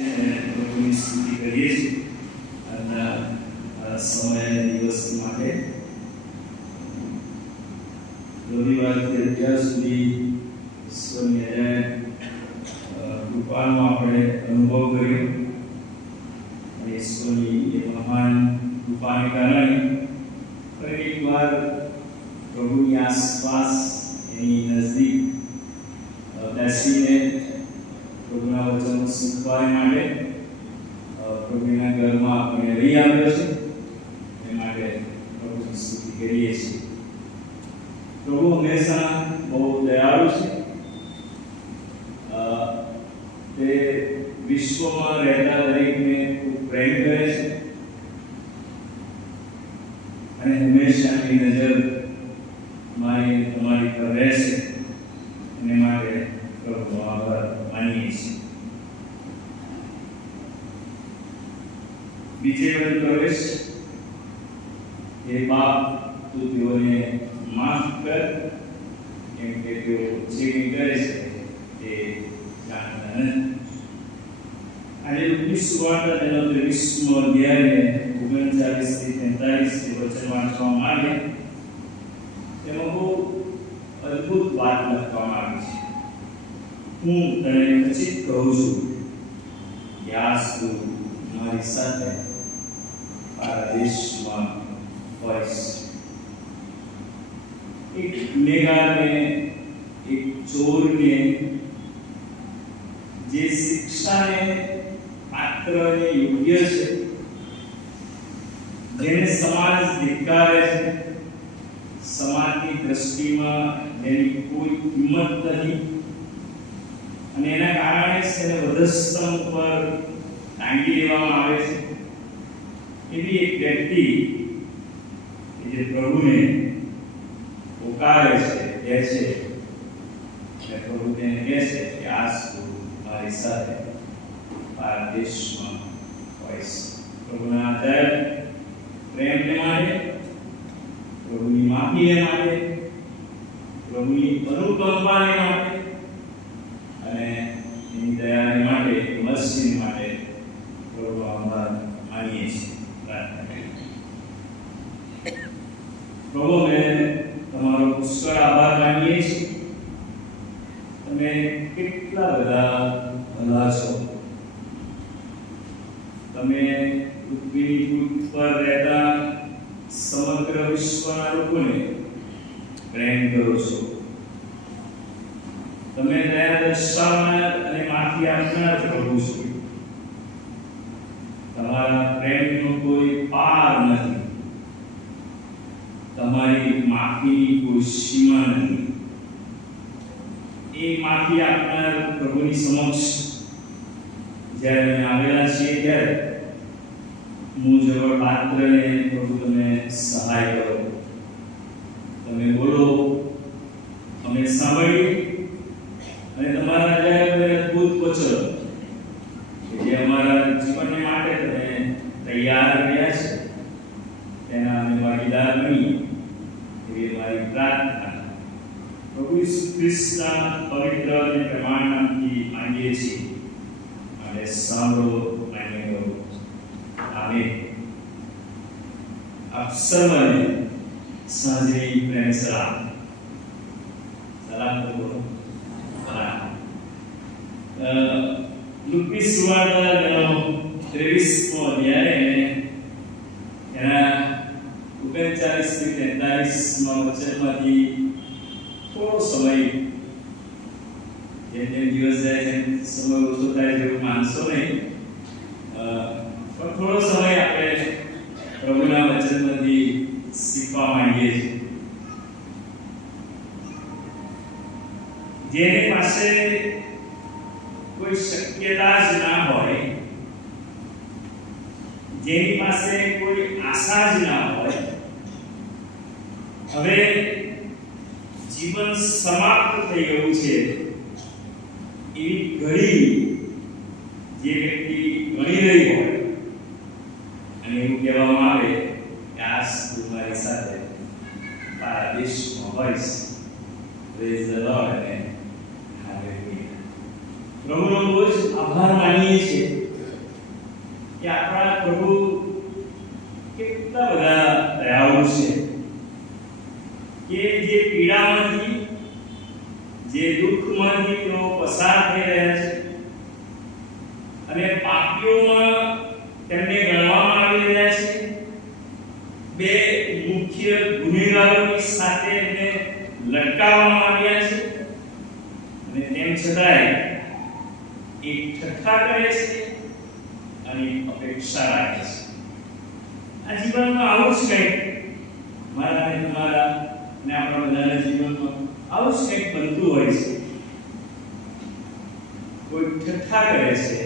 પ્રભુની સ્તુતિ કરીએ છીએ આજના સમય દિવસ માટે રવિવારથી અત્યાર સુધી ઈશ્વરની કૃપાનો આપણે અનુભવ કર્યો અને ઈશ્વરની એ મહાન કૃપાને કારણે ફરી એકવાર પ્રભુની આસપાસ એની નજદીક બેસીને પ્રભુના વચનો શીખવા માટે પ્રભુના ઘરમાં આપણે રહી આવ્યો છે એ માટે પ્રભુની સ્તુતિ કરીએ છીએ. પ્રભુ હંમેશા બહુ દયાળુ છે. તે વિશ્વમાં રહેતા દરેકને ખૂબ પ્રેમ કરે છે અને હંમેશાની નજર તમારી પર રહેશે અને માટે પ્રભુનો આભાર માનીએ છીએ. બીજે વન પ્રવેશ એ બાપ તું તેઓને માફ કર કેમ કે તેઓ જે કંઈ કરે છે તે જાણતા નથી. આજે લુકની સુવાર્તા તેનો 23મો અધ્યાય 39 થી 43 વચન વાંચવામાં આવે તેમાં બહુ અદ્ભુત વાત લખવામાં આવી છે. હું તને ખચિત કહું છું કે આજ તું મારી સાથે પારદેશમાં હોઈશ. એક ગુનેગારને, એક ચોરને જે શિક્ષાને પાત્ર અને યોગ્ય છે, જેને સમાજ ધિક્કારે છે, સમાજની દ્રષ્ટિમાં જેની કોઈ કિંમત નથી અને એના કારણે તેને વધસ્તંભ પર ટાંગી દેવામાં આવે છે, એવી એક વ્યક્તિ જે પ્રભુને પોકારે છે, કહે છે કે પ્રભુ તેને કહે છે કે આજ તું મારી સાથે પારદેશમાં હોઈશ. પ્રભુના દયા પ્રેમને માટે, પ્રભુની માફીને માટે, પ્રભુની અનુકંપાને માટે અને એની દયાને માટે, મરસીને માટે પ્રભુ આભાર માનીએ છીએ. પ્રાર્થના કરીએ. પ્રભુ અમે તમારો પુષ્કળ આભાર માનીએ છીએ. તમે કેટલા બધા ભલા છો. તમે પૃથ્વીની પૃષ્ઠ પર રહેતા સમગ્ર વિશ્વના લોકોને પ્રેમ કરો છો. તમે દયા દર્શાવનાર અને માફી આપનાર પ્રભુ છો. તમારા પ્રેમનો કોઈ પાર નથી. તમારી માફીની કોઈ સીમા નથી. એ માફી આપનાર પ્રભુની સમક્ષ જ્યારે અમે આવેલા છીએ ત્યારે મૂંઝવણ પાત્રને પ્રભુ તમે સહાય કરો. તમે બોલો, અમે સાંભળીએ અને તમારા દયા અદ્ભુત વચનો જે અમારા જીવનને માટે તમે તૈયાર રહ્યા છે તેના અમે ભાગીદાર બની એવી મારી પ્રાર્થના પ્રભુ ઈસુ ખ્રિસ્તના પવિત્ર અને પ્રમાણ નામથી માંગીએ છીએ અને સાંભળો અને કરો. આમેન. આપ સર્વને સાંજની પ્રેમ સલામ. સલામ તો બોલો. લુકની સુવાર્તાનો 23મો અધ્યાય એના 39 થી 43માં વચનમાંથી થોડો સમય જેમ જેમ દિવસ જાય તેમ સમય ઓછો થાય જેવું માનશો નહીં, પણ થોડો સમય આપણે પ્રભુના વચનમાંથી શીખવા માંગીએ છીએ. જેની પાસે કોઈ શક્યતા જ ના હોય, જેની પાસે કોઈ આશા જ ના હોય, હવે જીવન સમાપ્ત થઈ ગયું છે એવી ઘડી જે વ્યક્તિ ગણી રહી હોય અને એવું કહેવામાં આવે કે આજ તું મારી સાથે પારદેશમાં હોઈશ. પ્રેઝ ધ લોર્ડ અને હાલેલુયા. પ્રભુનો બહુ જ આભાર માનીએ છીએ અને પાપીઓમાં તેમને ગણવામાં આવી રહ્યા છે. બે મુખ્ય ગુનેગારોની સાથે એમને લટકાવવામાં આવ્યા છે અને તેમ છતાંય એક ઠઠ્ઠા કરે છે અને અપેક્ષા રાખે છે. આ જીવનમાં આવું જ કંઈક મારા અને તમારા અને આપણા બધાના જીવનમાં આવું જ કંઈક બનતું હોય છે. કોઈ ઠઠ્ઠા કરે છે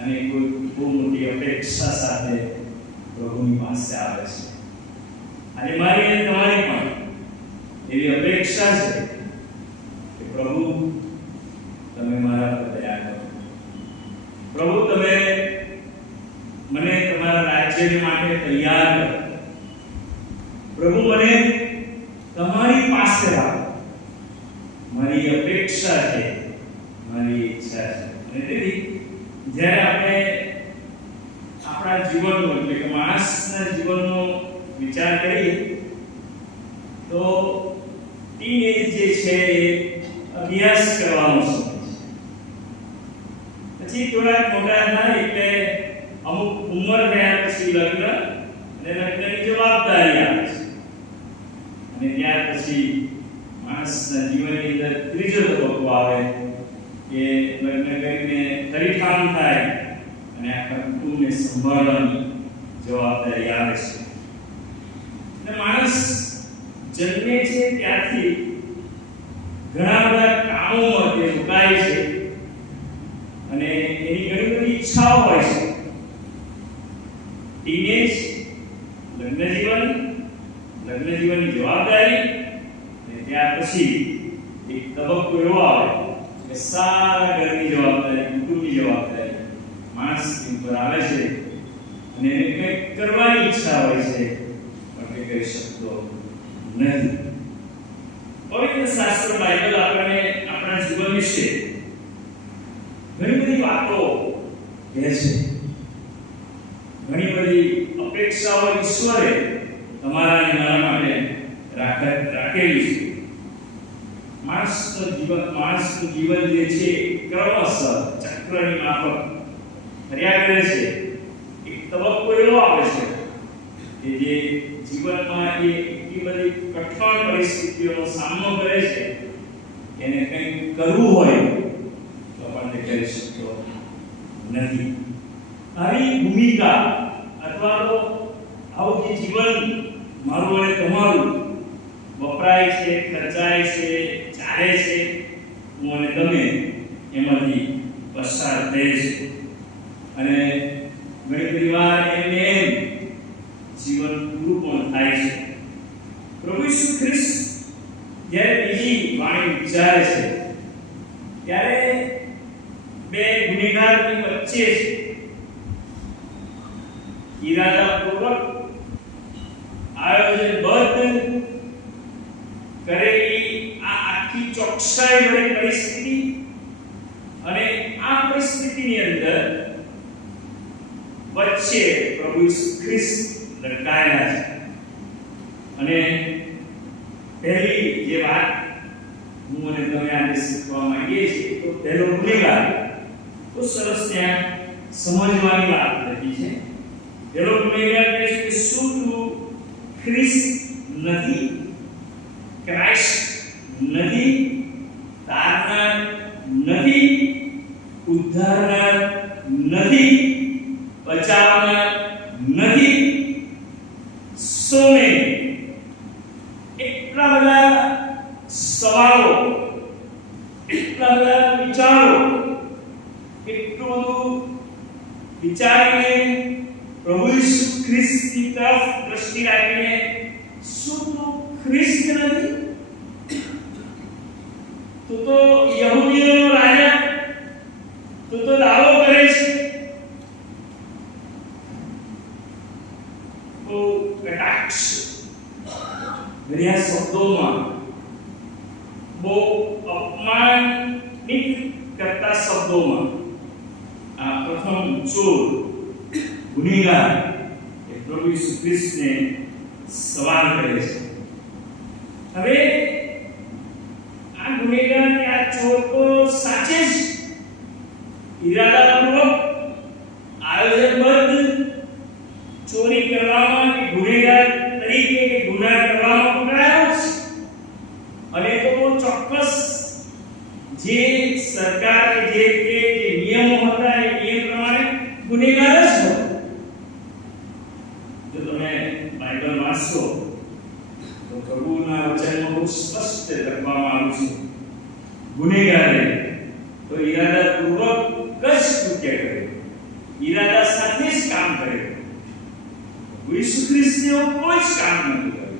અને કોઈ બહુ મોટી અપેક્ષા સાથે પ્રભુની પાસે આવે છે. અને મારી અને તમારી પણ એવી અપેક્ષા છે કે પ્રભુ તમે મારા પર દયા કરો. પ્રભુ તમે મને તમારા રાજ્ય માટે તૈયાર કરો. પ્રભુ મને તમારી પાસે રાખો. મારી અપેક્ષા છે, મારી ઈચ્છા છે. અને તેથી જ્યારે આપણે આપણા જીવનનો એટલે કે માણસના જીવનનો વિચાર કરીએ તો ટીનેજ જે છે એ અભ્યાસ કરવાનો સમય છે. પછી થોડા મોટા થાય એટલે અમુક ઉંમર થયા પછી લગ્ન અને લગ્નની જવાબદારી આવે છે. અને ત્યાર પછી માણસના જીવનની અંદર ત્રીજો તબક્કો આવે કે લગ્ન કરીને તરીખામ થાય અને આખા કુટુંબને સંભાળવાની જવાબદારી આવે છે. અને માણસ જન્મે છે ત્યારથી ઘણા બધા કામોમાં તે મુકાય છે અને એની ઘણી બધી ઈચ્છાઓ હોય છે. ટીનેજ, લગ્ન જીવનની જવાબદારી અને ત્યાર પછી એક તબક્કો એવો આવે કે સારા ઘરની જવાબદારી, કુટુંબની જવાબદારી માણસની ઉપર આવે છે અને એને કંઈક કરવાની ઈચ્છા હોય છે પણ તે કરી શકતો નથી. પવિત્ર શાસ્ત્ર બાઇબલ આપણને આપણા જીવન વિશે ઘણી બધી વાતો કહે છે. ઘણી બધી અપેક્ષાઓ ઈશ્વરે તમારા અને મારા માટે રાખેલી છે. માણસનું જીવન જે છે ક્રમશઃ ચક્રની માફક ફર્યા કરે છે. એક તબક્કો એવો આવે છે કે જે જીવનમાં એ એટલી બધી કઠણ પરિસ્થિતિઓનો સામનો કરે છે એને કંઈક કરવું હોય તો પણ તે કરી શકતો નથી. આવી ભૂમિકા અથવા તો આવું જે જીવન મારું અને તમારું વપરાય છે, ખર્ચાય છે, ચાલે છે, હું અને તમે એમાંથી પસાર થઈએ છીએ. અને ઘણી બધી વાર એમને એમ જીવન પૂરું પણ થાય છે. પ્રભુ ઈસુ ખ્રિસ્ત જ્યારે બીજી વાણી ઉચ્ચારે છે ત્યારે બે ગુનેગારની વચ્ચે ઈરાદાપૂર્વક આયોજનબદ્ધ કરેલી આ આખી ચોકસાઈભરી પરિસ્થિતિ અને આ પરિસ્થિતિની અંદર વચ્ચે પ્રભુ ઈસુ ખ્રિસ્ત લટકાયેલા છે. અને પહેલી જે વાત હું અને તમે આજે શીખવા માંગીએ છીએ તો પહેલો ગુનેગાર તો સરસ ત્યાં સમજવાની વાત લખી છે. પહેલો ગુનેગાર કહે છે કે શું તું ખ્રિસ્ત નથી, ક્રાઇસ્ટ નથી, તારનાર નથી, ઉદ્ધારનાર નથી, બચાવનાર નથી. સોને એટલા બધા સવાલો, એટલા બધા વિચારો, એટલું બધું વિચારીને પ્રભુ ઈસુ ખ્રિસ્તની તરફ દ્રષ્ટિ રાખીને શું તું ખ્રિસ્ત નથી? તું તો યહૂદીઓનો રાજા, તું તો દાવો કરે છે. તો કટાક્ષ ઘણા શબ્દોમાં બહુ અપમાનિત કરતા શબ્દોમાં આ પ્રથમ ચોર ગુનેગાર એ પ્રભુ ઈસુ ખ્રિસ્તને સવાલ કરે છે. હવે આ ગુનેગાર આ ચોર તો સાચે જ ઈરાદાપૂર્વક આયોજનબદ્ધ ચોરી કરવામાં કે ગુનેગાર તરીકે કે ગુનાહ કરવામાં પકડાયો છે, અને તો બહુ ચોક્કસ જે સરકાર કે જે નિયમો હતા એ નિયમ પ્રમાણે ગુનેગાર જ હતો. જો તમે બાઇબલ વાંચશો તો પ્રભુના વચનમાં બહુ સ્પષ્ટ લખવામાં આવ્યું છે, ગુનેગારે તો ઈરાદાપૂર્વક જ કૃત્ય કર્યું, ઈરાદા સાથે જ કામ કર્યું. પ્રભુ ઈસુ ખ્રિસ્ત એવો કોઈ જ કામ નથી કર્યું.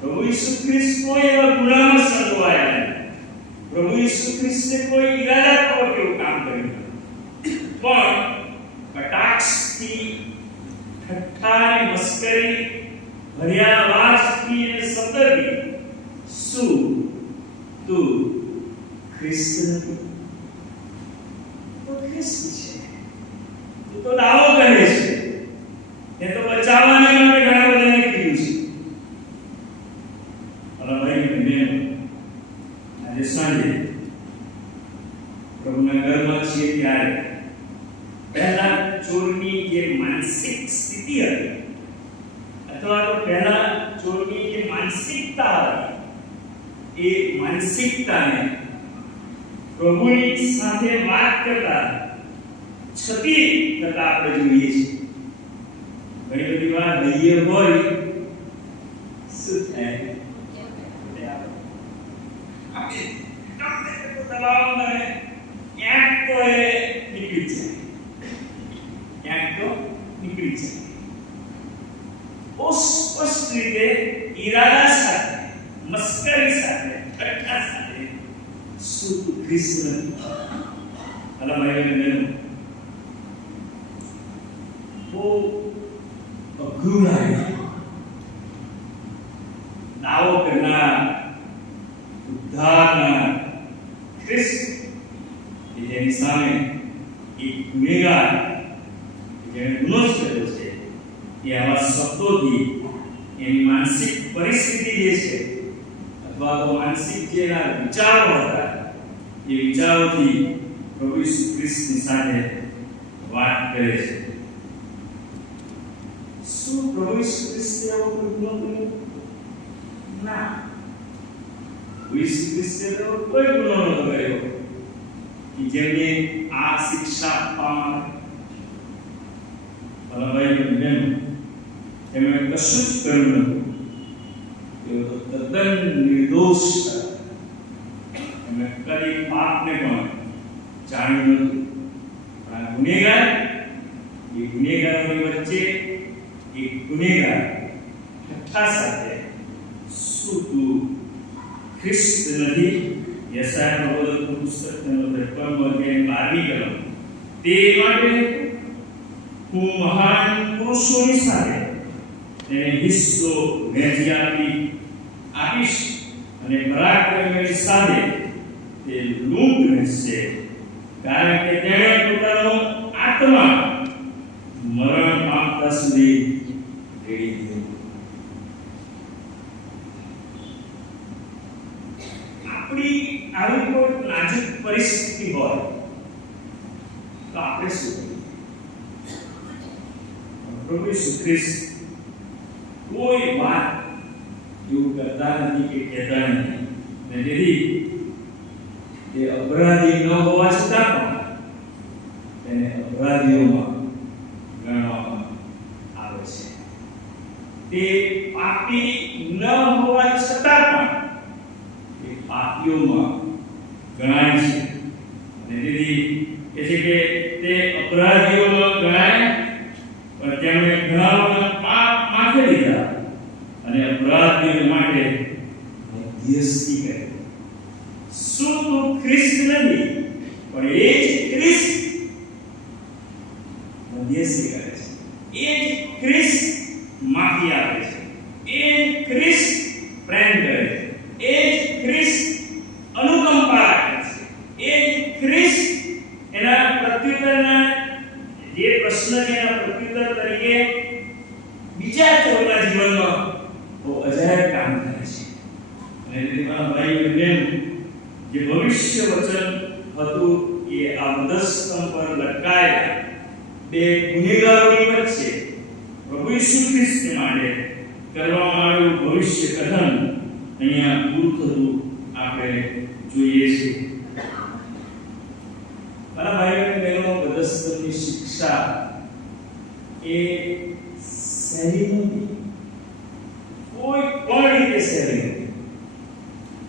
પ્રભુ ઈસુ ખ્રિસ્ત કોઈ એવા ગુનામાં સંડોવાયા નથી. પ્રભુ ઈસુ ખ્રિસ્તે કોઈ ઈરાદાપૂર્વક એવું કામ કર્યું નથી. પણ કટાક્ષથી, ઠઠ્ઠા અને મસ્કરી ભર્યા અવાજથી અને સતર્કથી, શું તું ખ્રિસ્ત નથી? તો ખ્રિસ્ત છે. તું તો દાવો કરે છે, એ તો બચાવવાને માટે ઘણા બધાને કીધું છે. ભાઈ બહેનો, આજે સાંજે પ્રભુના ઘરમાં છીએ ત્યારે પહેલા ચોરની જે માનસિક સ્થિતિ હતી, અથવા તો પહેલા ચોરની જે માનસિકતા હતી, એ માનસિકતાને પ્રભુની સાથે વાત કરતા છતી થતા આપણે જોઈએ છીએ. ઘણી બધી વાર લઈએ હોય શું થાય, ક્યાંક તો એ નીકળી જાય, ક્યાંક તો નીકળી જાય. બહુ સ્પષ્ટ રીતે ઈરાદા સાથે, મસ્કરી સાથે, ઠઠ્ઠા સાથે, શું તું ખ્રિસ્ત નથી? ભાઈ બહેનો, બહુ અઘરું લાગે દાવો કરનાર, ઉદ્ધારનાર ખ્રિસ્ત કે જેની સામે એક ગુનેગાર જેણે ગુનો કર્યો છે, એ આવા શબ્દોથી એની માનસિક પરિસ્થિતિ જે છે, અથવા તો માનસિક જે વિચારો હતા, એ વિચારોથી પ્રભુ ઈસુ ખ્રિસ્તની સાથે વાત કરે છે. શું પ્રભુ ઈસુ ખ્રિસ્તે આવો ગુનો કર્યો? ના, પ્રભુ ઈસુ ખ્રિસ્તે તો કોઈ ગુનો નહોતો કર્યો કે જેમને આ શિક્ષા આપવામાં આવે. ભાઈ બહેનો, એમણે કશું જ કર્યું નહોતું. તેઓ તો તદ્દન નિર્દોષ હતા. એમણે કદી પાપને પણ જાણ્યું નહોતું. પણ આ ગુનેગાર, એ ગુનેગારોની વચ્ચે એક ગુનેગાર ઠઠ્ઠા સાથે, શું તું ખ્રિસ્ત નથી? યશાયાના પ્રવચન પુસ્તકનો 53 અધ્યાય 12મી કલમ. તે માટે હું મહાન પુરુષોની સાથે તેને હિસ્સો વહેંચી આપીશ, અને પરાક્રમીઓની સાથે તે લૂંટ વહેંચશે, કારણ કે તેણે પોતાનો આત્મા મરણ પામતા સુધી રેડી દીધો. આપણી આવી કોઈ નાજુક પરિસ્થિતિ હોય તો આપણે શું કરીએ? પ્રભુ ઈસુ ખ્રિસ્ત કોઈ વાત એવું કરતા નથી કે કહેતા નથી, અને તેથી તે અપરાધી ન હોવા છતાં પણ તેને અપરાધીઓમાં ગણવામાં આવે છે. તે પાપી ન હોવા છતાં પણ તે પાપીઓમાં ગણાય છે, અને તેથી કહે છે કે તે અપરાધીઓમાં ગણાય, પણ તેમણે ઘણા બધા પાપ માફી લીધા અને અપરાધીઓ માટે મધ્યસ્થી કરી. શું તું ખ્રિસ્ત નથી? પણ એ જ ખ્રિસ્ત મધ્યસ્થી કરે છે, એ જ ખ્રિસ્ત માફી આપે છે, એ જ ખ્રિસ્ત પ્રેમ કરે છે, એ જ ખ્રિસ્ત અનુકંપા રાખે છે, એ જ ખ્રિસ્ત એના પ્રત્યુત્તરના જે પ્રશ્ન છે એના પ્રત્યુત્તર તરીકે બીજા ચોરના જીવનમાં બહુ અજાયબ કામ કરે છે. અને તેથી મારા ભાઈ બહેન, જે ભવિષ્ય વચન હતું એ આ વધસ્તંભ પર લટકાયેલા બે ગુનેગારોની વચ્ચે પ્રભુ ઈસુ ખ્રિસ્તને માટે કરવામાં આવેલું ભવિષ્ય કથન અહીંયા પૂરું થતું આપણે જોઈએ છીએ. મારા ભાઈઓ અને બહેનો, વધસ્તંભની શિક્ષા એ સહેલી નથી, કોઈ પણ રીતે સહેલી નથી.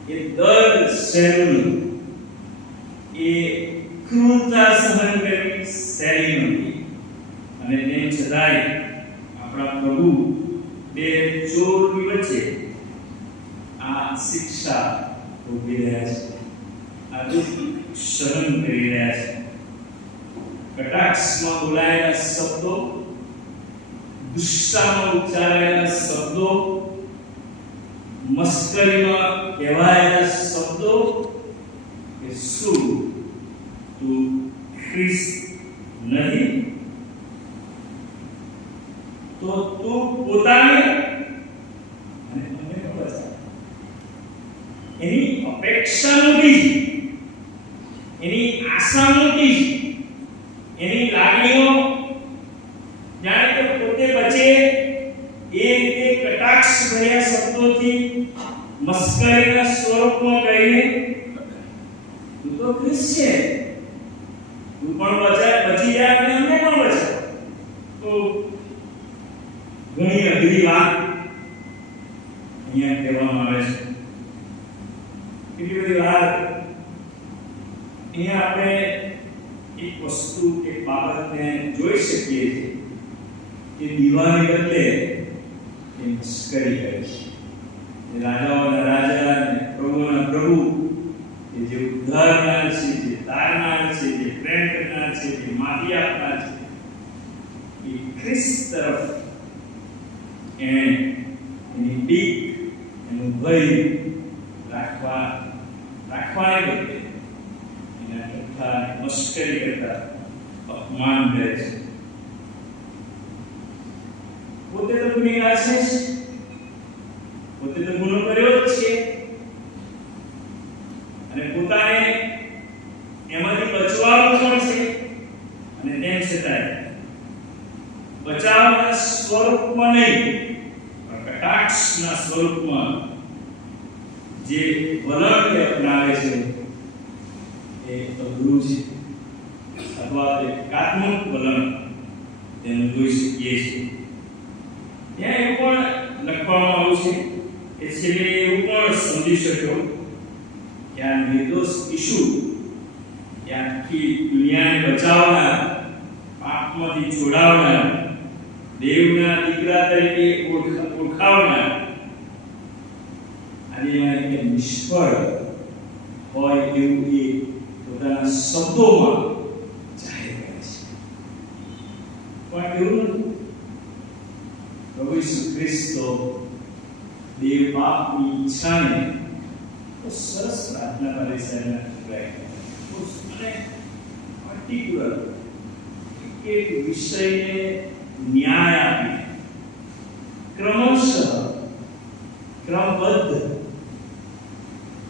એ દર્દ સહેલું નથી, એ ક્રૂરતા સહન કરવી સહેલી નથી. અને તેમ છતાંય આપણા પ્રભુ બે ચોરની વચ્ચે આ શિક્ષા ભોગવી રહ્યા છે, આ દુઃખ સહન કરી રહ્યા છે. કટાક્ષમાં બોલાયેલા શબ્દો, ગુસ્સામાં ઉચ્ચારાયેલા શબ્દો, મસ્કરીમાં કહેવાયેલા શબ્દો કે શું તું ખ્રિસ્ત નહીં, તો તું પોતાને અને અમને બચાવ. એની અપેક્ષા નહોતી, એની આશા નહોતી, એની લાગણીઓ જાણે કે પોતે બચે એ રીતે કટાક્ષ ભર્યા શબ્દોથી મસ્કરીના સ્વરૂપમાં કહીને તું તો ખ્રિસ્ત છે, તું પણ બચી જાય અને અમને પણ બચાવ. તો ઘણી અઘરી વાત અહીંયા કહેવામાં આવે છે. કેટલી બધી વાત અહીંયા આપણે એક વસ્તુ કે બાબતને જોઈ શકીએ છીએ કે દીવાને બદલે એ મસ્કરી કરે છે. રાજાઓના રાજા અને પ્રભુના પ્રભુ, જે ઉદ્ધારનાર છે, જે તારનાર છે, જે પ્રેમ કરનાર છે, જે માફી આપનાર છે, એ ખ્રિસ્ત તરફ એની બીક, એનું ભય રાખવાને બદલે એના કરતા મસ્કરી કરતા અપમાન કરે છે. પોતે તો ગુનેગાર છે, પોતે તો ગુનો કર્યો જ છે અને પોતાને એમાંથી બચવાનું પણ છે. અને તેમ છતાંય બચાવના સ્વરૂપમાં નહીં પણ કટાક્ષના સ્વરૂપમાં જે વલણ અપનાવે છે એ અઘરું છે, અથવા એકાત્મક વલણ તેનું જોઈ શકીએ છીએ. ત્યાં એવું પણ લખવામાં આવ્યું છે કે છેલ્લે એવું પણ સમજી શક્યો કે આ નિર્દોષ ઈસુ કે આખી દુનિયાને બચાવનાર, પાપમાંથી છોડાવનાર, દેવના દીકરા તરીકે ઓળખાવનાર, આજે નિષ્ફળ હોય એવું એ પોતાના શબ્દોમાં જાહેર કરે છે. પણ એવું નથી. પ્રભુ ઈસુ ખ્રિસ્તો દેવ બાપની ઈચ્છાને સરસ પ્રાર્થના કરે છે અને પર્ટિક્યુલર એક વિષયને ન્યાય આપી ક્રમશઃ, ક્રમબદ્ધ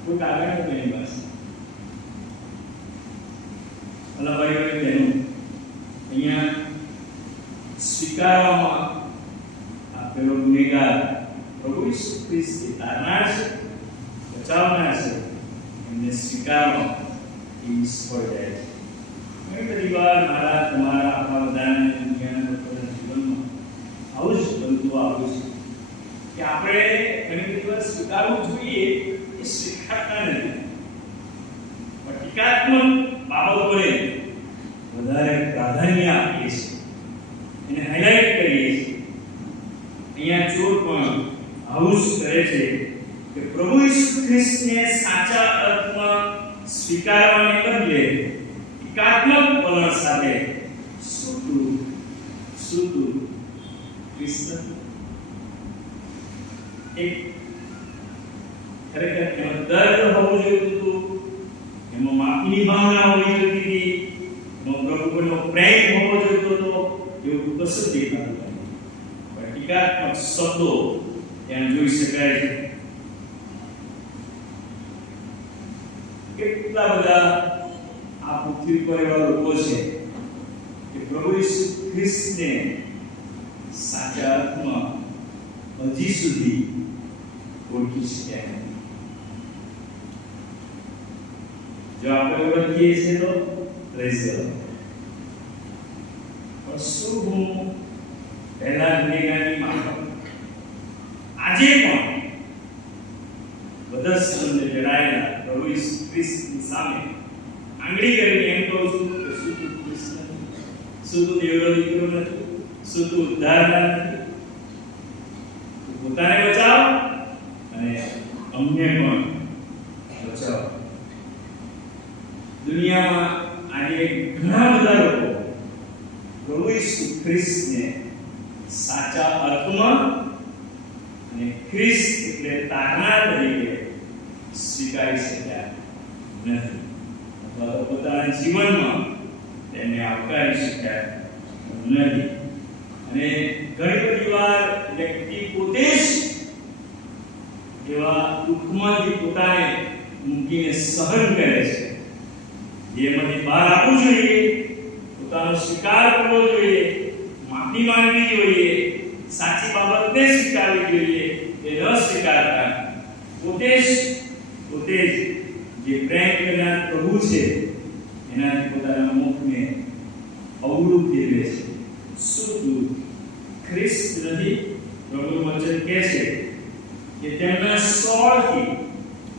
કોઈ કારણ નથી એની પાસે. અલા ભાઈઓ અને બહેનો, અહીંયા સ્વીકારવામાં આપેલો ગુનેગાર પ્રભુ ઈસુ ખ્રિસ્ત તારનાર છે, બચાવનાર છે, એમને સ્વીકારવામાં એ નિષ્ફળ જાય છે. ઘણી બધી વાર મારા, તમારા, આપણા બધાને દુનિયાના લોકોના જીવનમાં આવું જ બનતું આવ્યું છે કે આપણે ઘણી બધી વાર સ્વીકારવું જોઈએ એ સ્વીકારતા નથી. ટીકાત્મક બાબતોને વધારે પ્રાધાન્ય આપીએ છીએ, એને હાઇલાઇટ કરીએ છીએ. અહીંયા ચોર પણ આવું જ કરે છે કે પ્રભુ ઈસુ ખ્રિસ્તને સાચા અર્થમાં સ્વીકારવાને બદલે એકાત્મક વલણ સાથે સૂતું ખ્રિસ્ત એક ખરેખર એમાં દર્દ હોવું જોઈતું હતું, એમાં માફીની ભાવના હોવી જોઈતી હતી, એમાં પ્રભુનો પ્રેમ હોવો જોઈતો હતો. એવું કશું દેખાતું નથી. પણ ટીકાત્મક શબ્દો ત્યાં જોઈ શકાય છે. કેટલા બધા આ પૃથ્વી પર એવા લોકો છે કે પ્રભુ ઈસુ ખ્રિસ્તને સાચા અર્થમાં હજી સુધી ઓળખી શક્યા નથી. જો આપણે ઓળખીએ છીએ તો પ્રેઝ ધ લોર્ડ. પણ શું હું પહેલા ગુનેગારની માફક આજે પણ બધા સંબંધે જડાયેલા પ્રભુ ઈસુ ખ્રિસ્તની સામે આંગળી કરીને એમ કહું છું કે શું તું ખ્રિસ્ત નથી? શું તું દેવનો દીકરો નથી? શું તું ઉદ્ધારનાર નથી? તું પોતાને બચાવ અને અમને પણ બચાવ. દુનિયામાં આજે ઘણા બધા લોકો પ્રભુ ઈસુ ખ્રિસ્તને સાચા અર્થમાં અને ખ્રિસ્ત એટલે તારનાર તરીકે સ્વીકારી શક્યા નથી, અથવા પોતાના જીવનમાં તેમને આવકારી શક્યા નથી. અને ઘણી બધી વાર વ્યક્તિ પોતે જ એવા દુઃખમાંથી પોતાને મૂકીને સહન કરે છે. જેમાંથી બહાર આવવું જોઈએ, પોતાનો સ્વીકાર કરવો જોઈએ, માફી માંગવી જોઈએ, સાચી બાબતને સ્વીકારવી જોઈએ. એ ન સ્વીકારતા પોતે જ જે પ્રેમ કરનાર પ્રભુ છે એનાથી પોતાના મુખને અવળું ફેરવે છે. શું તું ખ્રિસ્ત નથી? પ્રભુનું વચન કહે છે કે તેમના સોળથી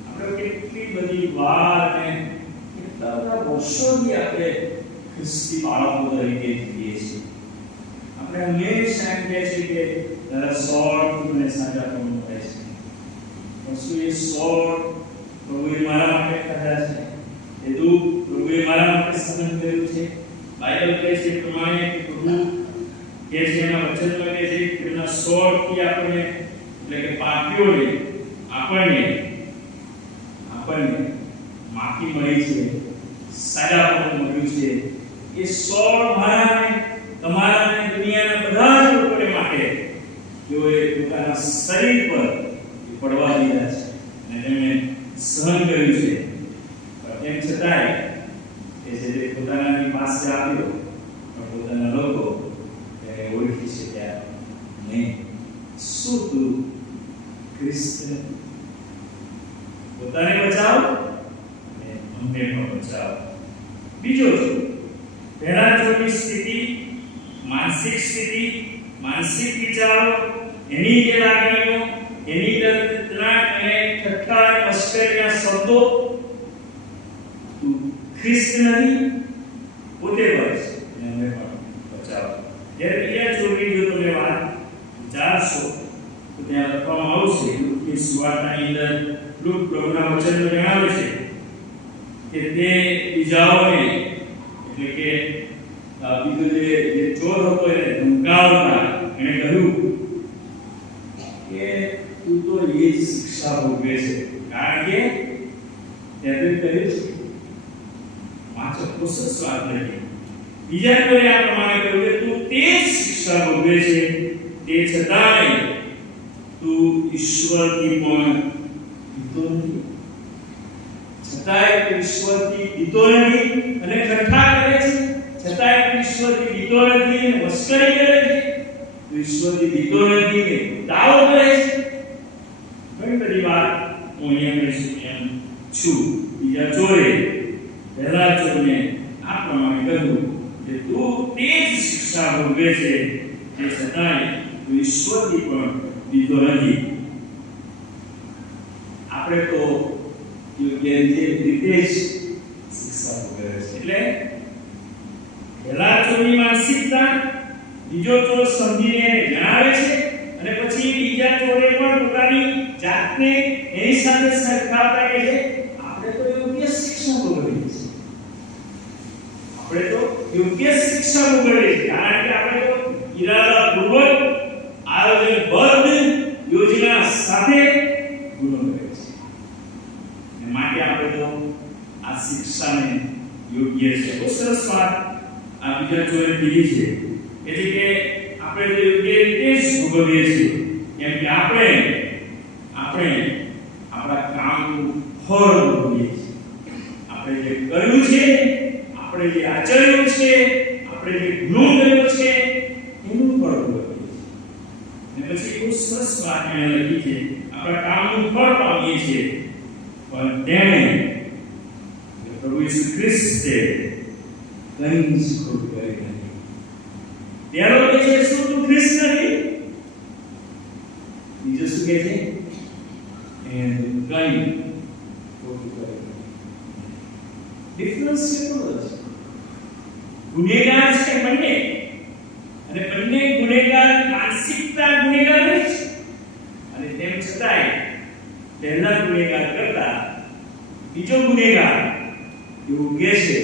આપણે કેટલી બધી વાર ને કેટલા બધા વર્ષોથી આપણે ખ્રિસ્તી બાળકો તરીકે જીવીએ છીએ. આપણે હંમેશા એમ કહે છે કે તારા સોળથી મને સાજાપણું મળે છે. પણ શું એ સોળ પ્રભુએ મારા માટે કર્યા છે? એ દુઃખ પ્રભુએ મારા માટે સહન કર્યું છે? બાઇબલ કહે છે પ્રમાણે કે પ્રભુ કે છે એના વચનમાં કહે છે કે એના સોળથી આપણે એટલે કે પાપીઓને આપણને માફી મળી છે, સાજાપણું મળ્યું છે. એ સોળ મારાને તમારાને દુનિયાના બધા જ લોકો માટે તેઓએ પોતાના શરીર પર પડવા દીધા છે અને તેમણે સહન કર્યું છે. પણ તેમ છતાંય એ જે પોતાનાની પાસે આવ્યો પણ પોતાના લોકો તેને ઓળખી શક્યા નહીં. શું તું ખ્રિસ્ત નથી? પોતાને બચાવ અને અમને પણ બચાવ. બીજો પહેલા ચોરની સ્થિતિ, માનસિક સ્થિતિ, માનસિક વિચારો, એની જે લાગણીઓ, એની તરત અને ઠઠ્ઠા અને મશ્કરીના શબ્દો, તું ખ્રિસ્ત નથી, પોતે બચ અને અમને પણ બચાવ. જ્યારે બીજા ચોરની જો તમે વાત વિચારશો તો ત્યાં લખવામાં આવશે લુકની સુવાર્તાની અંદર લુક પ્રભુના વચનમાં જણાવે છે કે તે બીજાઓને એટલે કે બીજો જે ચોર હતો એને ધમકાવતા એણે કહ્યું કે તું તો એ જ શિક્ષા ભોગવે છે, કારણ કે ત્યારે કહ્યું છે વાંચો પ્રોસેસ વાત નથી. બીજા કોઈએ આ પ્રમાણે કહ્યું કે તું તે જ શિક્ષા ભોગવે છે, તે છતાંય તું ઈશ્વરથી પણ દીતો નથી. છતાંય તું ઈશ્વરથી દીતો નથી અને ઠઠ્ઠા કરે છે. છતાંય તું ઈશ્વરથી દીતો નથી અને મસ્કરી કરે છે. તું ઈશ્વરથી દીતો નથી કે દાવો કરે છે. ઘણી બધી વાત હું અહીંયા કહીશ એમ છું. બીજા ચોરે પહેલા ચોરને આ પ્રમાણે કહ્યું કે તું તે જ શિક્ષા ભોગવે છે, તે છતાંય તું ઈશ્વરથી પણ દીતો નથી. આપણે તો યોગ્ય રીતે જ શિક્ષા ભોગવે છે. એટલે પહેલા ચોરની માનસિકતા બીજો ચોર સમજીને જણાવે છે અને પછી બીજા ચોરે પણ પોતાની જાતને એની સાથે સરખાવતા કહે છે આપણે તો યોગ્ય શિક્ષા ભોગવીએ છીએ. આપણે તો યોગ્ય શિક્ષા ભોગવીએ છીએ કારણ કે આપણે તો ઈરાદાપૂર્વક આયોજનબદ્ધ યોજના સાથે ગુનો કર્યો છે અને માટે આપણે તો આ શિક્ષાને યોગ્ય છે. બહુ સરસ વાત આ બીજા ચોરે કીધી છે, એટલે કે આપણે તો યોગ્ય રીતે જ ભોગવીએ છીએ કેમ કે આપણે આપણા કામનું ફળ ભોગવીએ છીએ. આપણે જે કર્યું છે આપણે આપણે જે આચર્યું છે, આપણે જે ગુનો કર્યો છે એનું ફળ ભોગવીએ છીએ. અને પછી બહુ સરસ વાત એણે લખી છે, આપણા કામનું ફળ પામીએ છીએ, પણ તેણે પ્રભુ ઈસુ ખ્રિસ્તે કંઈ જ ખોટ કરી નથી. પહેલો કે છે શું તું ખ્રિસ્ત નથી? બીજું શું કહે છે? એને કંઈ ખોટું કરી નથી. ડિફરન્સ કેટલો છે? ગુનેગાર છે બંને, અને બંને ગુનેગાર માનસિકતા ગુનેગાર છે, અને તેમ છતાંય પહેલા ગુનેગાર કરતા બીજો ગુનેગાર એવું કહે છે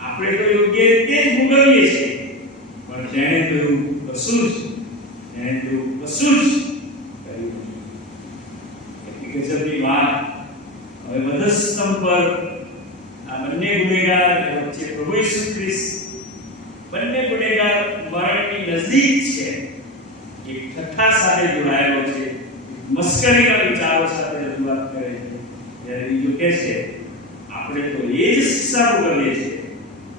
આપણે તો યોગ્ય રીતે જ ભોગવીએ છીએ, પણ તેણે તો એવું કશું જ કર્યું નથી. એટલી ગજબની વાત. હવે વધસ્તંભ પર આ બંને ગુનેગાર વચ્ચે પ્રભુ ઈસુ ખ્રિસ્ત, બંને ગુનેગાર મરણની નજદીક છે. એક ઠઠ્ઠા સાથે જોડાયેલો છે, મસ્કરીના વિચારો સાથે રજૂઆત કરે છે, જ્યારે બીજો કહે છે આપણે તો એ જ શિક્ષા ભોગવીએ છીએ,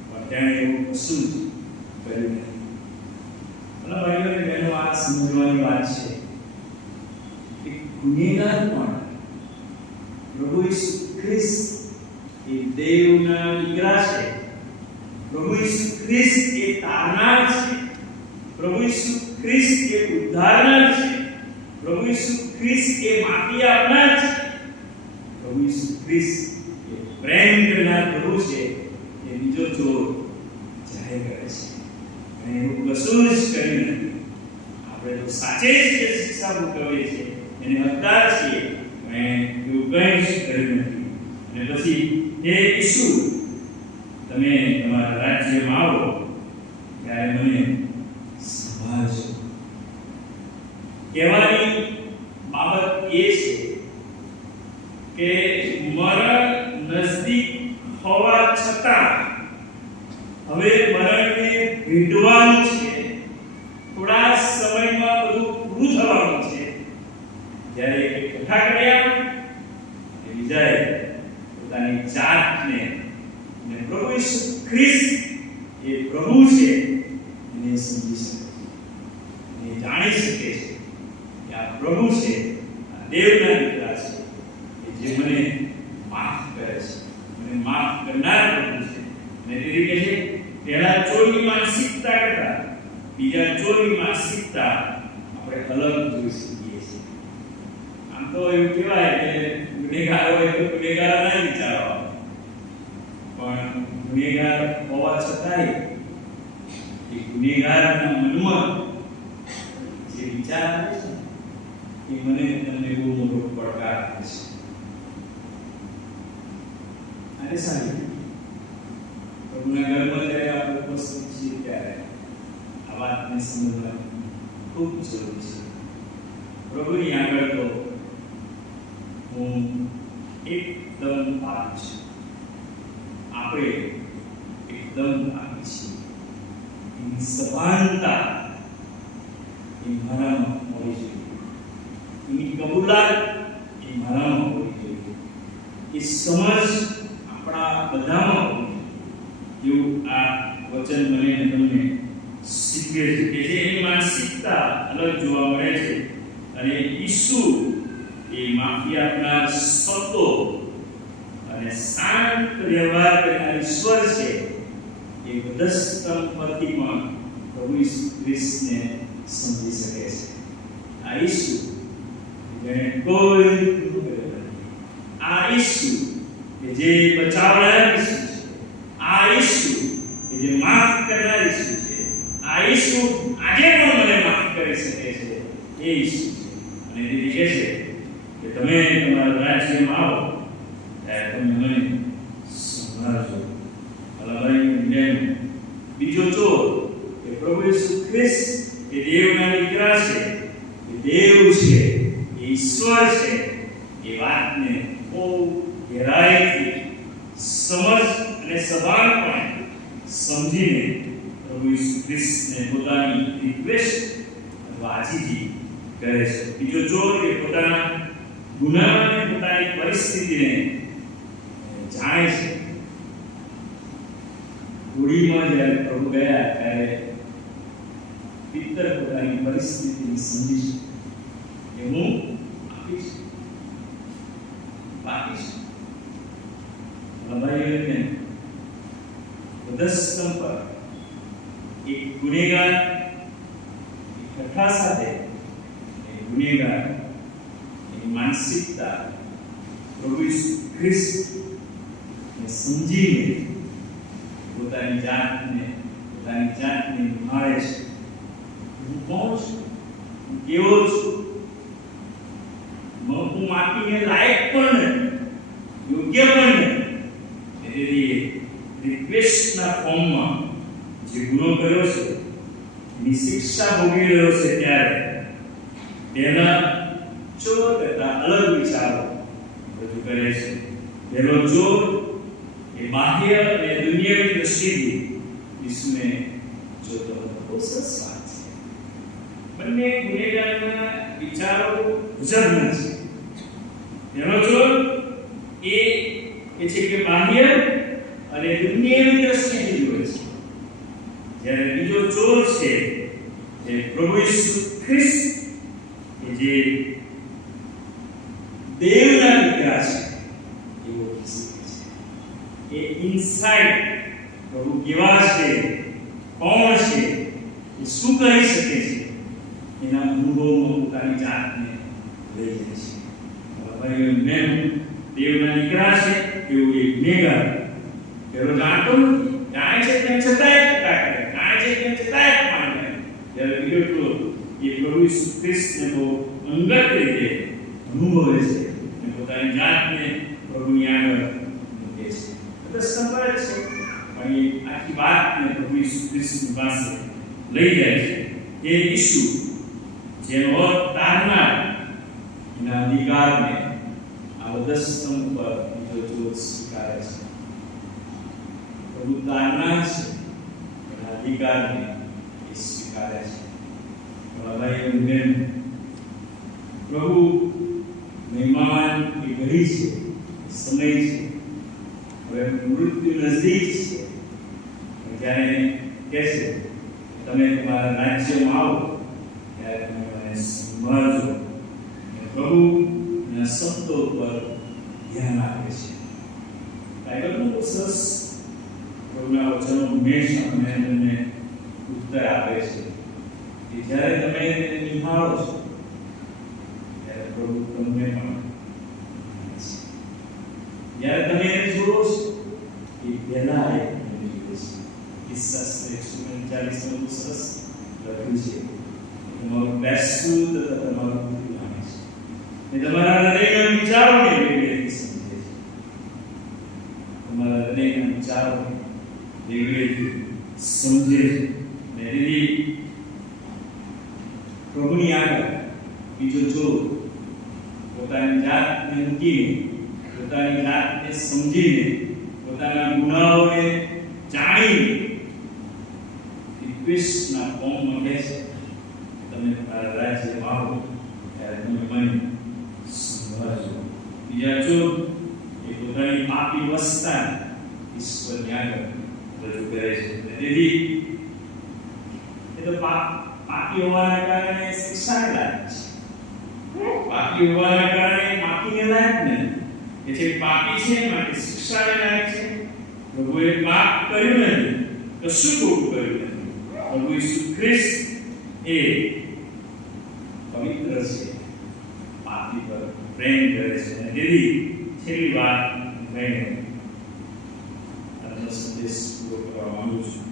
પણ તેણે એવું કશું જ કર્યું નથી. ભલા ભાઈઓ અને બહેનો, આ સમજવાની વાત છે કે ગુનેગાર પણ પ્રભુ ઈસુ ખ્રિસ્ત એ દેવના દીકરા છે. પ્રભુ ઈસુ ખ્રિસ્ત એ તારનાર છે. પ્રભુ ઈસુ ખ્રિસ્ત એ ઉદ્ધારનાર છે. પ્રભુ ઈસુ ખ્રિસ્ત એ માફી આપનાર છે. પ્રભુ ઈસુ ખ્રિસ્ત એ પ્રેમ કરનાર પ્રભુ છે. એ બીજો ચોર જાહેર કરે છે અને એવું કશું જ કર્યું નથી. આપણે તો સાચે જ જે શિક્ષા ભોગવીએ છીએ એને હકદાર છીએ, અને એવું કંઈ જ કર્યું નથી. અને પછી હે ઈસુ, તમે તમારા રાજ્યમાં આવો ત્યારે મને સંભાળજો. કહેવાની બાબત એ છે કે મરણ નજદીક હોવા છતાં હવે મરણને ભેટવાનું છે. થોડા સમયમાં બધું પૂરું થવાનું છે. જ્યારે એકઠા કર્યા બીજાએ પોતાની જાતને પ્રભુ ઈસુ ખ્રિસ્ત એ પ્રભુ છે એને સમજી શકે છે, એ જાણી શકે છે કે આ પ્રભુ છે, આ દેવના દીકરા છે, જે મને માફ કરે છે, મને માફ કરનાર પ્રભુ છે. અને તેથી કહે છે પહેલા ચોરની માનસિકતા કરતા બીજા ચોરની માનસિકતા આપણે અલગ જોઈ શકીએ છીએ. આમ તો એવું કહેવાય કે ગુનેગાર હોય તો ગુનેગારના વિચારો, પણ ગુનેગાર હોવા છતાંય એ ગુનેગારના મનમાં જે વિચાર આવે છે એ મને તમને બહુ મોટો પડકાર આપે છે. અને સાહેબ પ્રભુના ઘરમાં જ્યારે આપણે ઉપસ્થિત છીએ ત્યારે આ વાતને સમજવાની ખૂબ જરૂર છે. પ્રભુની આગળ તો હું એકદમ પાપી છું, આપણે એકદમ પાપી છીએ. એની સભાનતા એ મારામાં હોવી જોઈએ, એની કબૂલાત એ મારામાં હોવી જોઈએ, એ સમજ આપણા બધામાં હોવી જોઈએ. એવું આ વચન મને તમને શીખવે છે કે જે એની માનસિકતા અલગ જોવા મળે છે. અને ઈસુ એ માફી આપનાર સતો અને શાંત વ્યવહાર કરનાર ઈશ્વર છે. એ વધસ્તંભ પરથી પણ પ્રભુ ઈસુ ખ્રિસ્તને સમજી શકે છે. આ ઈસુ જેણે કોઈ ગુનો કર્યો નથી, આ ઈસુ કે જે બચાવનાર ઈસુ છે, આ ઈસુ કે જે માફ કરનાર ઈસુ છે, આ ઈસુ આજે પણ મને માફ કરી શકે છે, એ ઈસુ છે. અને તેથી કહે છે કે તમે તમારા રાજ્યમાં આવો ત્યારે તમે મને સંભાળજો. બીજો ચોર કે પ્રભુ ઈસુ ખ્રિસ્ત એ દેવના દીકરા છે, એ દેવ છે, એ ઈશ્વર છે. એ વાતને બહુ ગહેરાઈથી સમજ અને સભાનપણે સમજીને પ્રભુ ઈસુ ખ્રિસ્તને પોતાની રિક્વેસ્ટ અથવા આજીજી કરે છે. બીજો ચોર કે પોતાના ગુનાને, પોતાની પરિસ્થિતિને જાણે છે, હોળીમાં જ્યારે પ્રભુ ગયા ત્યારે પિત્તર પોતાની પરિસ્થિતિને સમજી છે કે હું આપીશ ભાઈઓને વધસ્તંભ પર એક ગુનેગાર કથા સાથે ગુનેગાર એની માનસિકતા પ્રભુ ઈસુ ખ્રિસ્તને સમજીને પોતાની જાતને નિહાળે છે. હું કોણ છું? હું કેવો છું? હું માફીને લાયક પણ નથી, યોગ્ય પણ નથી. તેથી રિક્વેસ્ટના ફોર્મમાં જે ગુનો કર્યો છે એની શિક્ષા ભોગવી રહ્યો છે ત્યારે તેના ચોર કરતા અલગ વિચારો રજૂ કરે છે. પહેલો ચોર એ બાહ્ય અને દુનિયાવી દ્રષ્ટિથી ઈસુને જોતો હતો. બહુ સરસ વાત છે. બંને ગુનેગારના વિચારો મુજબના છે. પહેલો ચોર એ છે કે બાહ્ય અને દુનિયાવી દ્રષ્ટિથી જુએ છે, જ્યારે બીજો ચોર છે એ પ્રભુ ઈસુ ખ્રિસ્ત જે દેવના દીકરા છે એવો શીખે છે. એ ઇનસાઇડ પ્રભુ કેવા છે, કોણ છે, એ શું કરી શકે છે એના અનુભવમાં પોતાની જાતને લઈ જાય છે. ભાઈઓ મેં દેવના દીકરા છે એવું એક ગુનેગાર પેલો જાણતો નથી, જાણે છે તેમ છતાંય ટીકા કરે, જાણે છે તેમ છતાંય અપમાન કરે. જ્યારે બીજો ચોર એ પ્રભુ ઈસુ ખ્રિસ્તને બહુ અંગત રીતે અનુભવે છે અને પોતાની જાતને પ્રભુની આગળ મૂકે છે. તો સંભળ છે પણ એ આખી વાતને પ્રભુ ઈસુ ખ્રિસ્તની પાસે લઈ જાય છે. એ ઈસુ જેનો અર્થ તારનાર એના અધિકારને આ વધસ્તંભ પર બીજો ચોર સ્વીકારે છે. પ્રભુ તારનાર છે એના અધિકારને એ સ્વીકારે છે. પ્રભુ મહેમાન એ ઘડી છે, સમય છે, હવે મૃત્યુ નજદીક છે. જ્યારે કહે છે તમે તમારા રાજ્યમાં આવો ત્યારે તમે મને સંભાળજો. પ્રભુ શબ્દો પર ધ્યાન આપે છે. બાઇબલનું સરસ પ્રભુના વચનો હંમેશા મને ઉત્તર આપે છે કે જ્યારે તમે તેને નિહાળો છો ત્યારે પ્રભુ તમને પણ જ્યારે તમે એને જુઓ છો એ પહેલા એ તમને જુએ છે. કિસ્સા 139 બહુ સરસ લખ્યું છે. તમારું બેસવું તથા તમારું મૃત્યુ માને છે એ તમારા હૃદયના વિચારોને વેગળેથી સમજે છે. તમારા હૃદયના વિચારોને વેગળેથી સમજે છે. તેથી પ્રભુની આગળ બીજો ચોર પોતાની જાતને મૂકીને, પોતાની જાતને સમજીને, પોતાના ગુનાઓને જાણીને રિક્વેસ્ટના ફોર્મમાં કહે છે તમે તમારા રાજ્યમાં આવો ત્યારે તમે મને સંભાળજો. બીજા ચોર એ પોતાની પાપી અવસ્થા ઈશ્વરની આગળ રજૂ કરે છે. તેથી એ તો પાપી હોવાના કારણે શિક્ષાને લાયક છે, પાપી હોવાના કારણે માફીને લાયક નથી. એ છે પાપી છે માટે શિક્ષાને લાયક છે. પ્રભુએ પાપ કર્યું નથી, કશું ખોટું કર્યું નથી. પ્રભુ ઈસુ ખ્રિસ્ત એ પવિત્ર છે, પાપી પર પ્રેમ કરે છે. તેથી છેલ્લી વાત કહીને આજનો સંદેશ પૂરો કરવા માંગુ છું.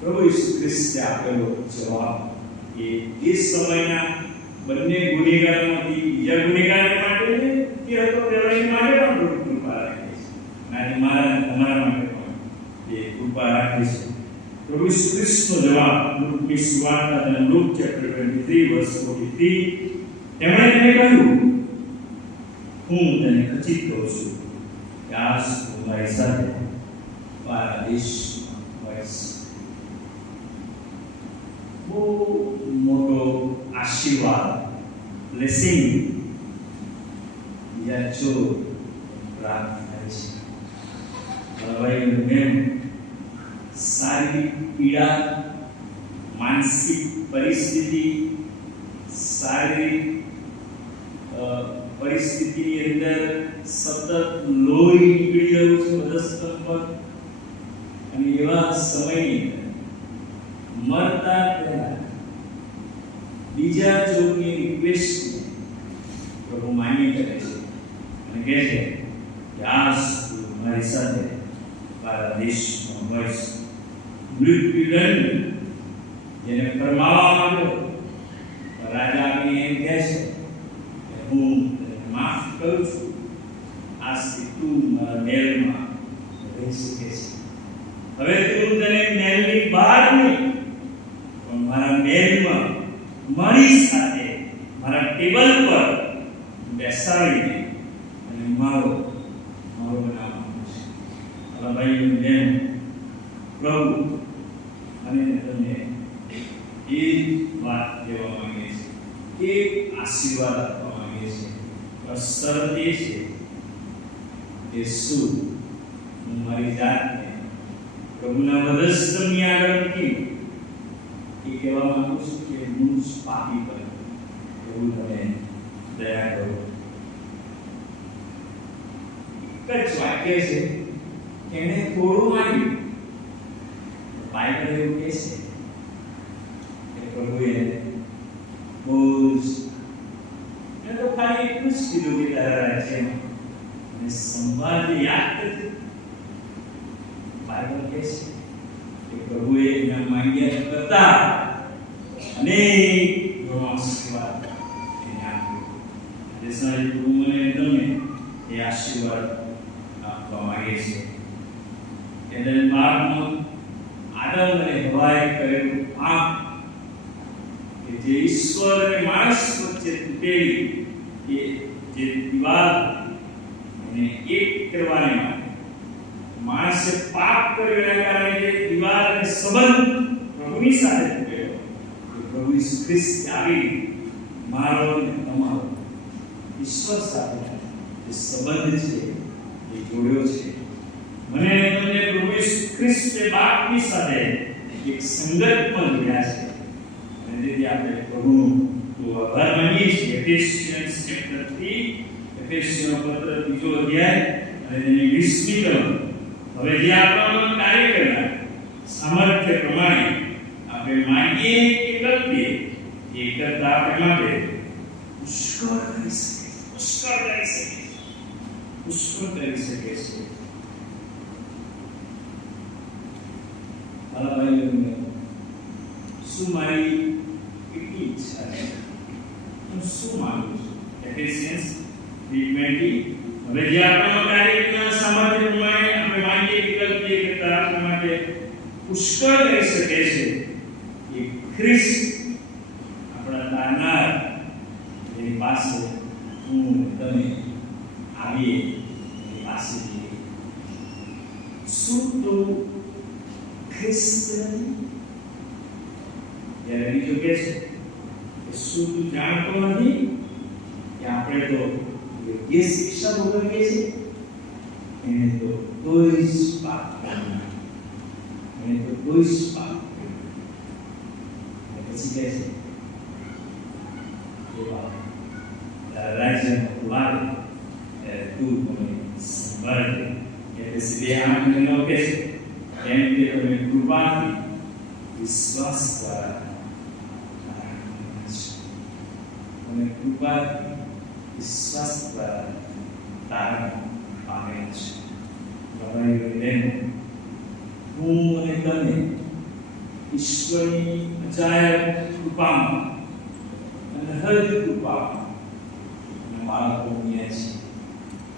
પ્રભુ ઈસુ ખ્રિસ્તે આપેલો જવાબ એ સમયના બંને ગુનેગારોમાંથી બીજા ગુનેગાર માટે તે હતો તેની માટે પણ કૃપા રાખી છે. અને મારા તમારા માટે પણ એ કૃપા રાખી છે. પ્રભુ ઈસુ ખ્રિસ્તનો જવાબ લુકની સુવાર્તા અને લુક ચેપ્ટર 23 verse 43 તેમણે તેને કહ્યું હું તને ખચિત કહું છું કે આજ તું મારી સાથે પારાદીશમાં હોઈશ. બહુ મોટો આશીર્વાદ, બ્લેસિંગ બીજા ચોર પ્રાપ્ત થાય છે. ભાઈ બહેન શારીરિક પીડા, માનસિક પરિસ્થિતિ, શારીરિક પરિસ્થિતિની અંદર સતત લોહી નીકળી રહ્યું છે મસ્તક પર, અને એવા સમયની અંદર મરતા પહેલા બીજા જોગની રિક્વેસ્ટ પ્રભુ માન્ય કરે છે અને કહે છે કે આજ તું મારી સાથે મારા દેશમાં હોઈશ. મૃત્યુદંડ જેને ફરમાવવા માંગ્યો, રાજા આપીને એમ કહે છે કે હું તને માફ કરું છું, આજથી તું મારા મહેલમાં રહી શકે છે. હવે તું તને મહેલની બહાર નહીં પણ મારા મહેલમાં મારી સાથે મારા ટેબલ પર બેસાડીને અને મારો બનાવવાનો છે. હવે ભાઈ બહેન, પ્રભુ અને તમને એ વાત કહેવા માંગે છે, એ આશીર્વાદ આપવા માંગે છે. શરત એ છે કે શું હું મારી જાતને પ્રભુના વધસ્તંભની આગળ મૂકી એ કહેવા માંગુ છું કે હું પાપી પર પ્રભુ તમે દયા કરો. એક જ વાક્ય છે, એને થોડું માંગ્યું. બાઇબલ એવું કહે છે કે પ્રભુએ બહુ તો ખાલી એટલું જ કીધું કે તારા રાજ્યમાં અને સંવાદ યાદ કરજો. બાઇબલ કહે છે કે પ્રભુએ એના માંગ્યા કરતા અનેક આશીર્વાદ એને આપ્યો. દેશના પ્રભુ મને તમને એ આશીર્વાદ આપવા માંગે છે. એના માર્ગમાં આદમ અને હવાએ કરેલું પાપ કે જે ઈશ્વર અને માણસ વચ્ચે તૂટેલી એ જે દિવાલ એને એક કરવાને માટે માણસે પાપ કર્યો, એના કારણે જે દિવાલ અને સંબંધ પ્રભુની સાથે તૂટેલો, પ્રભુ ઈસુ ખ્રિસ્ત આવી મારો અને તમારો ઈશ્વર સાથે જે સંબંધ છે એ જોડ્યો છે. મને તમને પ્રભુ ઈસુ ખ્રિસ્ત બાપની સાથે એક સંગતમાં જોડ્યા છે. અને તેથી આપણે પ્રભુનો આભાર માનીએ છીએ. એફેસિયન્સ ચેપ્ટર 3, એફેસિયનો પત્ર 3 અધ્યાય અને તેની 20મી કલમ. હવે જે આપણામાં કાર્ય કરનાર સામર્થ્ય પ્રમાણે આપણે માંગીએ કે કલ્પીએ એ કરતા આપણે માટે પુષ્કળ કરી શકે છે. મારા ભાઈઓને શું મારી કેટલી ઈચ્છા છે, હું શું માંગુ છું. એફેસિયન્સ 3:20. હવે જે આપણામાં કાર્યના સામર્થ્ય પ્રમાણે આપણે માંગીએ કે કલ્પીએ કે આપણા માટે પુષ્કળ કરી શકે છે એ ખ્રિસ્ત આપણા તારનાર એની પાસે હું તમે આવીએ એની પાસે જઈએ. શું તું ખ્રિસ્ત જ્યારે બીજું કહે છે કે શું તું જાણતો નથી કે આપણે તો યોગ્ય શિક્ષા ભોગવીએ છીએ? એને તો કોઈ જ પાપ કર્યું નથી. પછી કહે છે રાજ્યમાં તું આવે ત્યારે તું મને સંભાળજે. એટલે સીધે આનંદ કહે છે એમ કે તમે કૃપાથી વિશ્વાસ દ્વારા તમે કૃપાથી વિશ્વાસ દ્વારા તારણ પામેલા છે. હું અને તમે ઈશ્વરની અજાયબ કૃપામાં અને હદ કૃપામાં બાળકો બન્યા છે.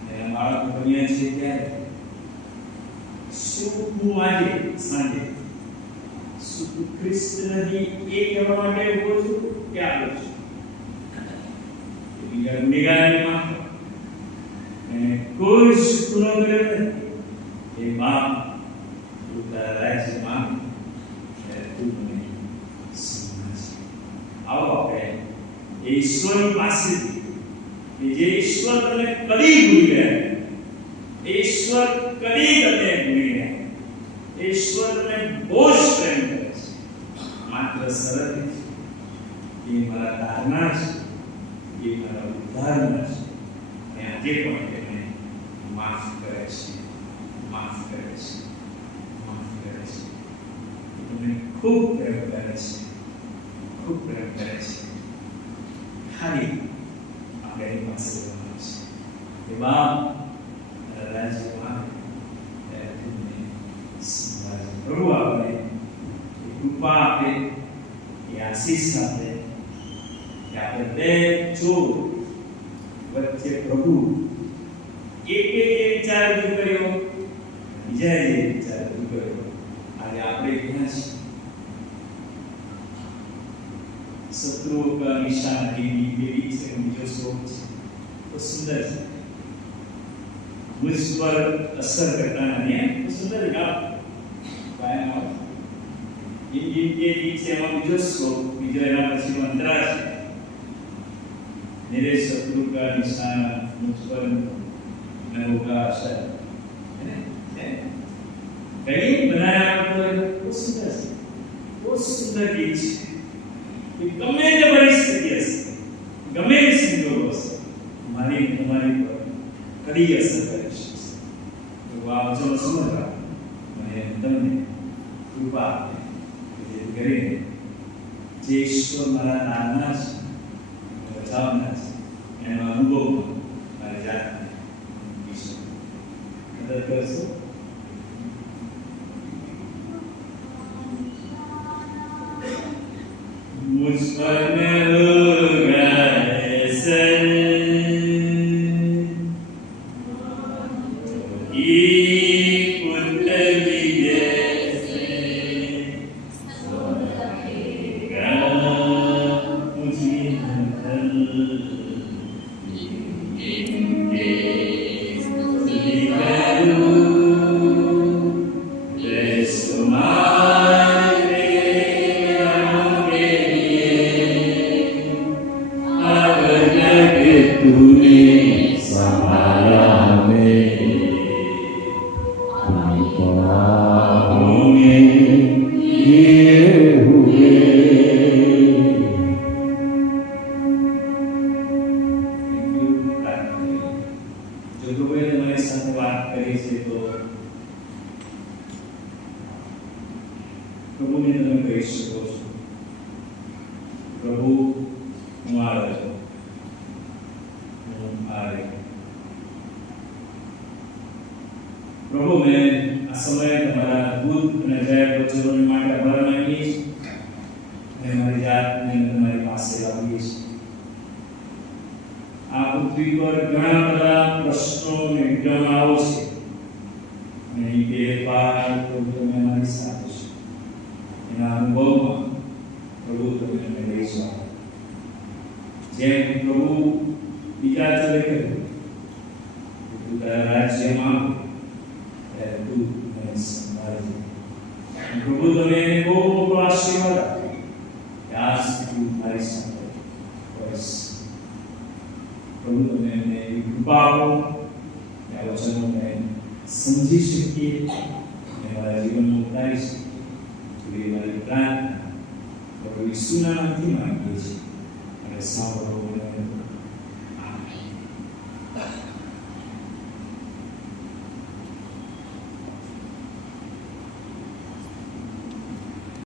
અને બાળકો બન્યા છે ત્યારે શું હું આજે સાંજે શું ખ્રિસ્ત નથી એ કહેવા માટે ઉભો છું કે આવ્યો છું? બીજા ગુનેગારને માફ અને કોઈ ગુનો કર્યો નથી એ બાપ તું તારા રાજ્યમાં તું મને સંભાળશે. આવો આપણે એ ઈશ્વરની પાસેથી જે ઈશ્વર તને કદી ભૂલી ગયા, ઈશ્વર કદી તને ભૂલી ગયા, ઈશ્વર તને બોજ માત્ર શરત છે એ મારા તારના છે, એ મારા ઉદ્ધારના છે, અને આજે પણ તેને માફ કરે છે, માફ કરે છે, માફ કરે છે. તમને ખૂબ પ્રેમ કરે છે, ખૂબ પ્રેમ કરે છે. ખાલી આપણે એની પાસે રહેવાનું છે. એ બાપ રાજ્યમાં તમને સંભાળે. પ્રભુ આપણે કૃપા આપે, એ આશીષ આપે કે આપણે બે ચોર વચ્ચે પ્રભુ એક વિચાર રજૂ કર્યો, બીજા વિચાર રજૂ કર્યો. આજે આપણે ક્યાં છીએ? શત્રુઓ કા નિશાન ટીવી के बीच से मुझे सोच तो सुंदर है, मुझ पर असर करता नहीं है तो सुंदर है. पाया इनके बीच से हम जो सो मुझे ना पश्चिम अंतरा है. मेरे शत्रु का निशान मुझ पर न होगा असर है. कहीं बनाया तो वो सुंदर है, वो सुंदर बीच गमे તે પરિસ્થિતિ હશે, ગમે તે સંજોગો હશે, મારી તમારી પર કદી અસર કરી શકશે. તો આ વચનો સમજવા અને તમને કૃપા આપે જેથી કરીને જે ઈશ્વર મારા નાના છે, બચાવના છે, એનો અનુભવ મારી જાતને ઈશ્વર મદદ કરશો. मुझ पर न होगा असर, एक पुतली जैसे सोनेगा मुझे अंदर इनके स्तुति करूं तूने संभाला हमें ख्वाबों में किए हुए. जो प्रभुએ તમારી સાથે વાત કરી છે તો પ્રભુને તમે કહી શકો છો, પ્રભુ હું આવ્યો છું. प्रभु मैं आ समय तुम्हारा अद्भुत नजर वचनों માટે આભાર માનીએ છીએ. અને મારી જાતને તમારી પાસે લાવીએ છીએ. આ પૃથ્વી પર ઘણા બધા પ્રશ્નો અને વિડંબણાઓ છે, અને એ બે પાર પ્રભુ તમે અમારી સાથે છો. એના અનુભવમાં પ્રભુ તમે અમને લઈ જાઓ. જેમ પ્રભુ બીજા ચલે કર્યું, તું તારા રાજ્યમાં प्रभु તમે બહુ મોટો આશીર્વાદ આપો કે આજ સુધી મારી સાથે બસ. પ્રભુ તમે અમને કૃપા આપો કે આ વચનોને સમજી શકીએ અને મારા જીવનમાં ઉતારી શકીએ. એ મારી પ્રાર્થના પ્રભુ ઈસુના નામથી માંગીએ છીએ અને સાંભળો.